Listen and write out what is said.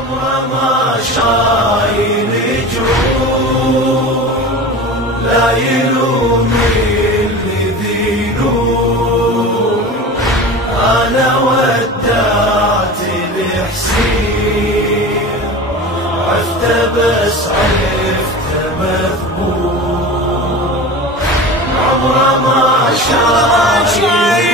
عمره ما شاي نجوم لا يلوم اللي ذي نور. أنا ودعت الحسين عفته بس عرفته مذموم. عمره ما شاي